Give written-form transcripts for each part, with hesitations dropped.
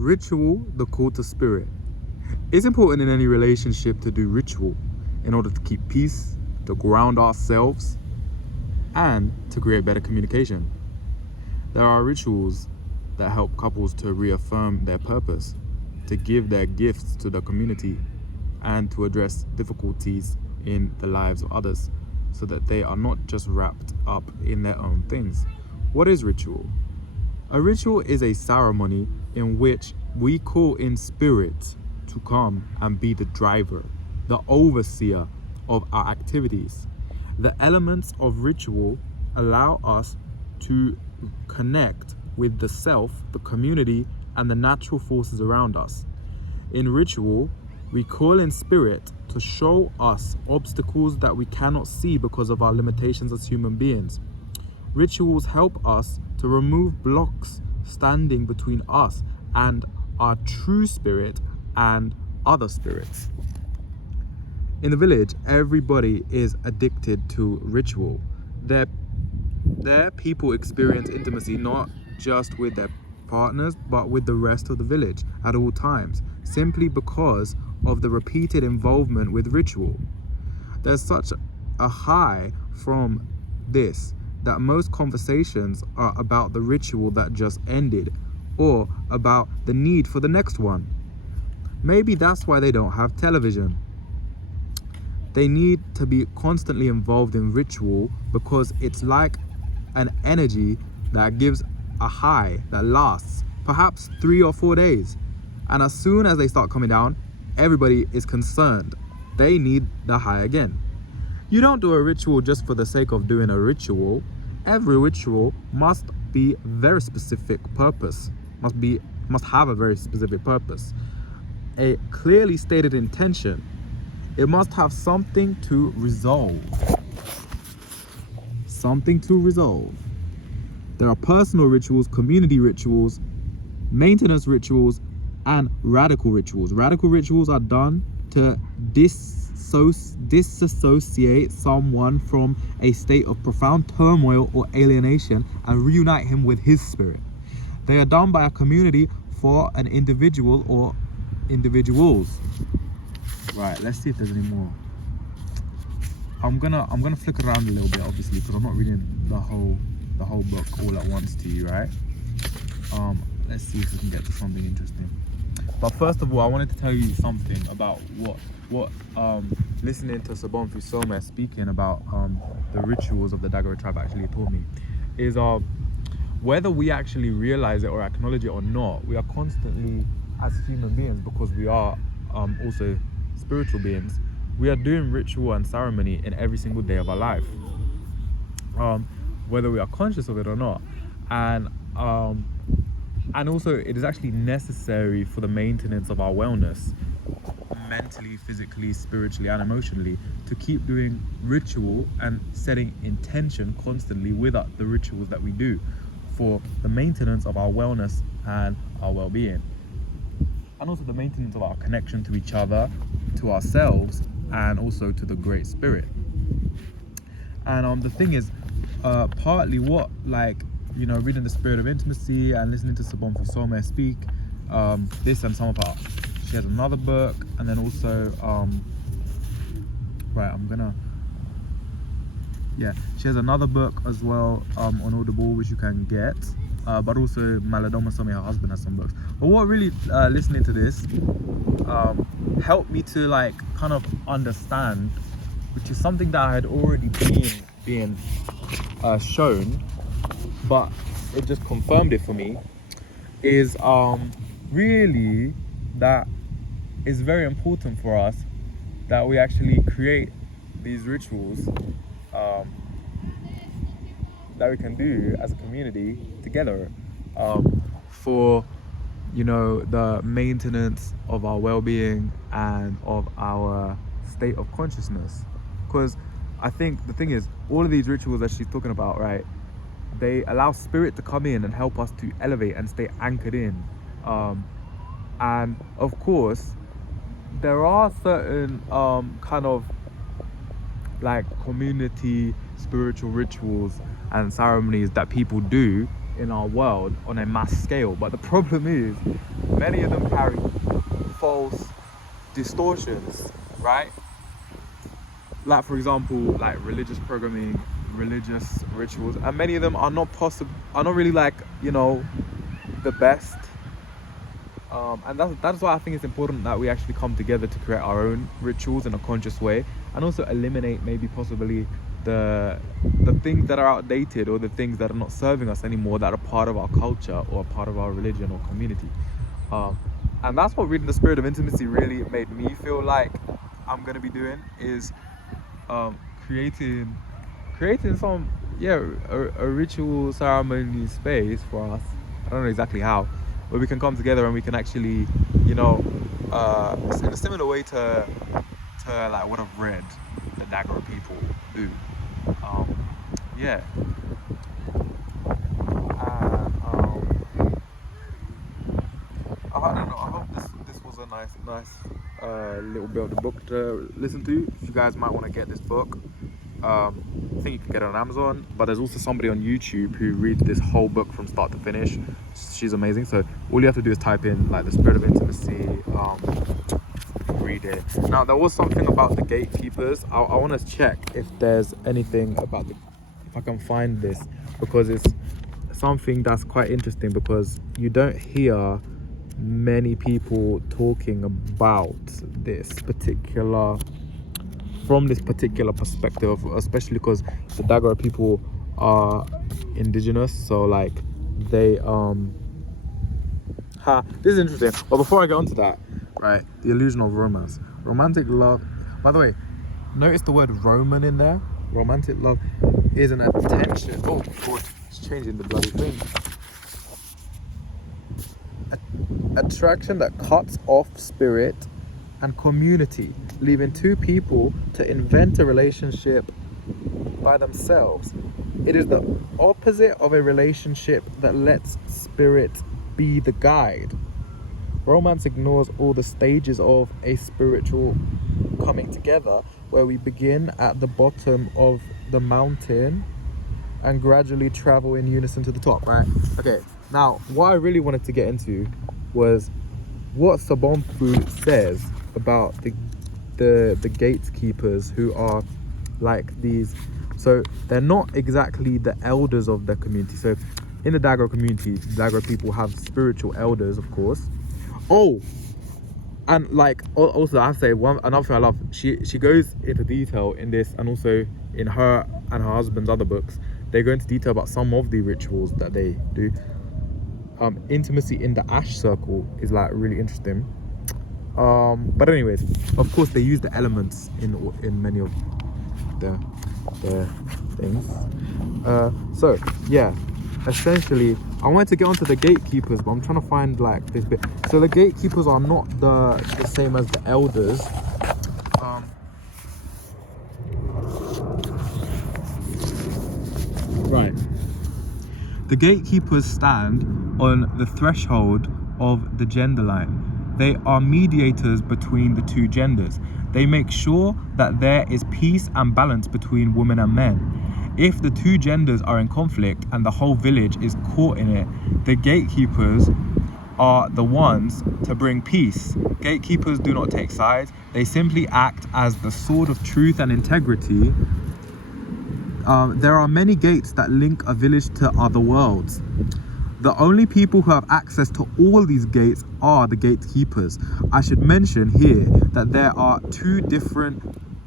Ritual, the call to spirit. It's important in any relationship to do ritual in order to keep peace, to ground ourselves, and to create better communication. There are rituals that help couples to reaffirm their purpose, to give their gifts to the community, and to address difficulties in the lives of others so that they are not just wrapped up in their own things. What is ritual? A ritual is a ceremony in which we call in spirit to come and be the driver, the overseer of our activities. The elements of ritual allow us to connect with the self, the community, and the natural forces around us. In ritual, we call in spirit to show us obstacles that we cannot see because of our limitations as human beings. Rituals help us to remove blocks standing between us and our true spirit and other spirits. In the village, everybody is addicted to ritual. Their people experience intimacy not just with their partners, but with the rest of the village at all times, simply because of the repeated involvement with ritual. There's such a high from this that most conversations are about the ritual that just ended or about the need for the next one. Maybe that's why they don't have television. They need to be constantly involved in ritual because it's like an energy that gives a high that lasts perhaps 3 or 4 days. And as soon as they start coming down, everybody is concerned. They need the high again. You don't do a ritual just for the sake of doing a ritual. Every ritual must be very specific purpose, must have a very specific purpose, a clearly stated intention. It must have something to resolve. Something to resolve. There are personal rituals, community rituals, maintenance rituals, and radical rituals. Radical rituals are done to disassociate someone from a state of profound turmoil or alienation and reunite him with his spirit. They are done by a community for an individual or individuals. Right, let's see if there's any more. I'm gonna flick around a little bit, obviously, because I'm not reading the whole book all at once to you, right? Let's see if we can get to something interesting. But first of all, I wanted to tell you something about what listening to Sobonfu Somé speaking about the rituals of the Dagara tribe actually taught me is whether we actually realize it or acknowledge it or not, we are constantly, as human beings, because we are also spiritual beings, we are doing ritual and ceremony in every single day of our life, whether we are conscious of it or not. And also it is actually necessary for the maintenance of our wellness, mentally, physically, spiritually, and emotionally, to keep doing ritual and setting intention constantly with the rituals that we do for the maintenance of our wellness and our well-being, and also the maintenance of our connection to each other, to ourselves, and also to the Great Spirit. And the thing is, partly what, reading The Spirit of Intimacy and listening to Sobonfu Somé speak, this and some of her, she has another book, and then also, she has another book as well on Audible, which you can get, but also Maladoma Somé, her husband, has some books. But what really, listening to this, helped me to kind of understand, which is something that I had already been shown, but it just confirmed it for me, is really that it's very important for us that we actually create these rituals that we can do as a community together for the maintenance of our well-being and of our state of consciousness. Because I think the thing is, all of these rituals that she's talking about, right, they allow spirit to come in and help us to elevate and stay anchored in. And of course, there are certain kind of community spiritual rituals and ceremonies that people do in our world on a mass scale. But the problem is, many of them carry false distortions, right? Like, for example, like religious programming, religious rituals, and many of them are not really like, you know, the best. And that's why I think it's important that we actually come together to create our own rituals in a conscious way, and also eliminate maybe possibly the things that are outdated, or the things that are not serving us anymore, that are part of our culture or part of our religion or community. And that's what reading The Spirit of Intimacy really made me feel like I'm gonna be doing, is creating some a ritual ceremony space for us. I don't know exactly how, where we can come together and we can actually, you know, in a similar way to like what I've read the Dagara people do. Yeah. I don't know. I hope this was a nice little bit of the book to listen to. If you guys might want to get this book, I think you can get it on Amazon. But there's also somebody on YouTube who reads this whole book from start to finish. She's amazing. So all you have to do is type in like The Spirit of Intimacy. Read it. Now there was something about the gatekeepers. I want to check if there's anything about if I can find this, because it's something that's quite interesting, because you don't hear many people talking about this particular perspective, especially because the Dagara people are indigenous, so like they this is interesting. But before I get onto that, right, the illusion of romance, romantic love. By the way, notice the word Roman in there. Romantic love is an attention. Oh God, it's changing the bloody thing. Attraction that cuts off spirit and community, leaving two people to invent a relationship by themselves. It is the opposite of a relationship that lets spirit be the guide. Romance ignores all the stages of a spiritual coming together, where we begin at the bottom of the mountain and gradually travel in unison to the top, right? Okay, now what I really wanted to get into was what Sobonfu says about the gatekeepers, who are like these. So they're not exactly the elders of the community. So in the Dagara community, Dagara people have spiritual elders, of course. Oh, and like also I have to say another thing I love. She goes into detail in this, and also in her and her husband's other books, they go into detail about some of the rituals that they do. Intimacy in the Ash Circle is like really interesting. But anyways, of course they use the elements in many of their things. So yeah, essentially I wanted to get onto the gatekeepers, but I'm trying to find like this bit. So the gatekeepers are not the same as the elders. Right. The gatekeepers stand on the threshold of the gender line. They are mediators between the two genders. They make sure that there is peace and balance between women and men. If the two genders are in conflict and the whole village is caught in it, the gatekeepers are the ones to bring peace. Gatekeepers do not take sides. They simply act as the sword of truth and integrity. There are many gates that link a village to other worlds. The only people who have access to all these gates are the gatekeepers. I should mention here that there are two different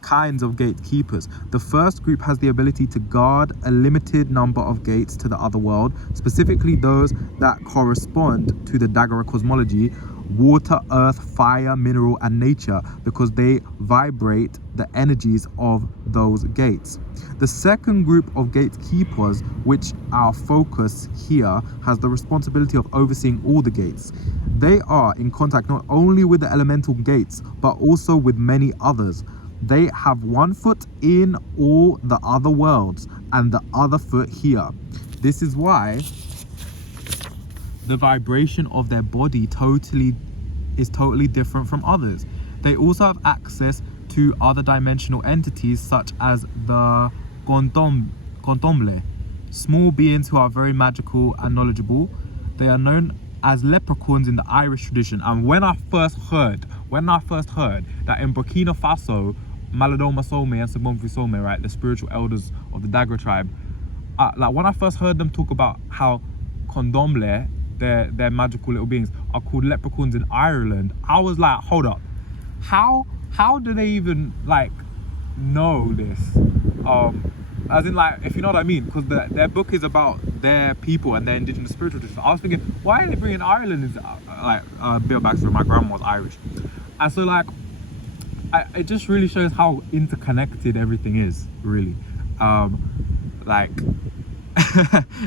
kinds of gatekeepers. The first group has the ability to guard a limited number of gates to the other world, specifically those that correspond to the Dagara cosmology: water, earth, fire, mineral, and nature, because they vibrate the energies of those gates. The second group of gatekeepers, which our focus here, has the responsibility of overseeing all the gates. They are in contact not only with the elemental gates, but also with many others. They have one foot in all the other worlds and the other foot here. This is why the vibration of their body is totally different from others. They also have access to other dimensional entities, such as the Contomble. small beings who are very magical and knowledgeable. They are known as leprechauns in the Irish tradition. And when I first heard that in Burkina Faso, Malidoma Some and Sebonfu Some, right, the spiritual elders of the Dagra tribe, like when I first heard them talk about how Condomble, their magical little beings, are called leprechauns in Ireland, I was like, hold up, how do they even like know this? As in, like, if you know what I mean, because their book is about their people and their indigenous spiritual tradition. I was thinking, why are they bringing Ireland into like Bill Baxter? My grandma was Irish, and so like, it just really shows how interconnected everything is, really. Like,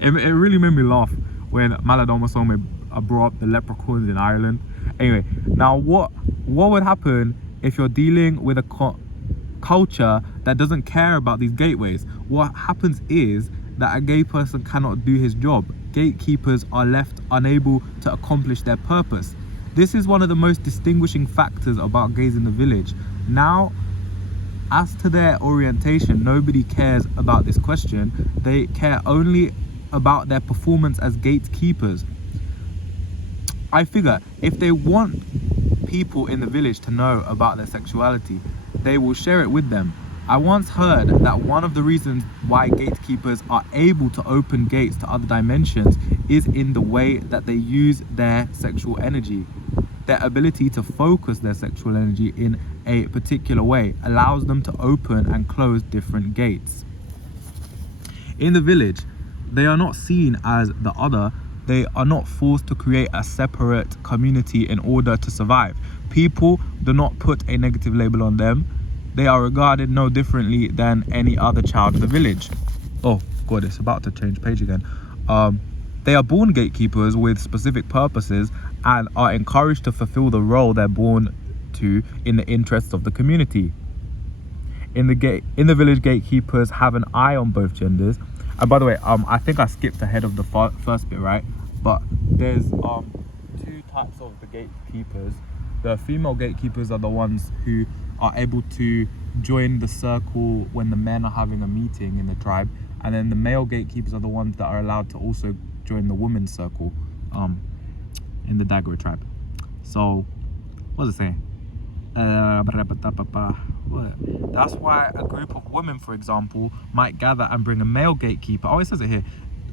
it really made me laugh when Malidoma Some brought up the leprechauns in Ireland. Anyway, now what would happen if you're dealing with a culture that doesn't care about these gateways? What happens is that a gay person cannot do his job. Gatekeepers are left unable to accomplish their purpose. This is one of the most distinguishing factors about gays in the village. Now, as to their orientation, nobody cares about this question. They care only about their performance as gatekeepers. I figure if they want people in the village to know about their sexuality, they will share it with them. I once heard that one of the reasons why gatekeepers are able to open gates to other dimensions is in the way that they use their sexual energy. Their ability to focus their sexual energy in a particular way allows them to open and close different gates. In the village, they are not seen as the other. They are not forced to create a separate community in order to survive. People do not put a negative label on them. They are regarded no differently than any other child of the village. Oh God, it's about to change page again. They are born gatekeepers with specific purposes and are encouraged to fulfill the role they're born to in the interests of the community. In the village, gatekeepers have an eye on both genders. And by the way, I think I skipped ahead of the first bit, right? But there's two types of the gatekeepers. The female gatekeepers are the ones who are able to join the circle when the men are having a meeting in the tribe, and then the male gatekeepers are the ones that are allowed to also join the women's circle in the Dagra tribe. So what was it saying? That's why a group of women, for example, might gather and bring a male gatekeeper, oh it says it here,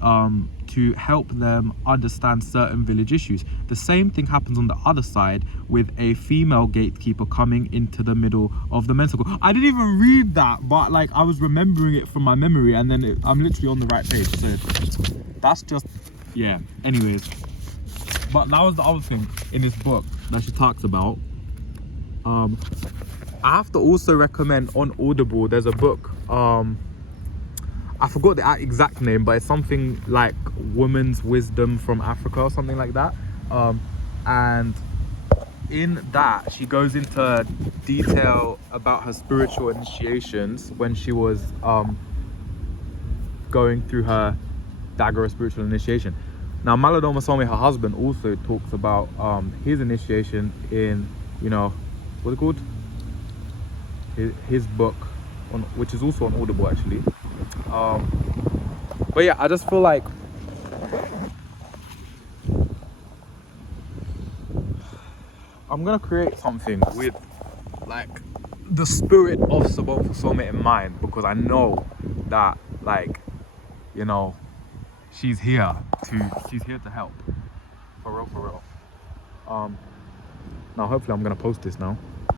to help them understand certain village issues. The same thing happens on the other side with a female gatekeeper coming into the middle of the men's circle. I didn't even read that, but like I was remembering it from my memory, and then I'm literally on the right page. So that's just, yeah. Anyways, but that was the other thing in this book that she talks about. I have to also recommend on Audible, there's a book, I forgot the exact name, but it's something like Women's Wisdom from Africa or something like that. And in that, she goes into detail about her spiritual initiations when she was going through her Dagra spiritual initiation. Now, Malidoma Some, her husband, also talks about his initiation in, you know, what's it called? His book, which is also on Audible actually. But yeah, I just feel like I'm gonna create something with like the spirit of Sebonfu Some in mind, because I know that, like, you know, she's here to help, for real. Now hopefully I'm gonna post this now.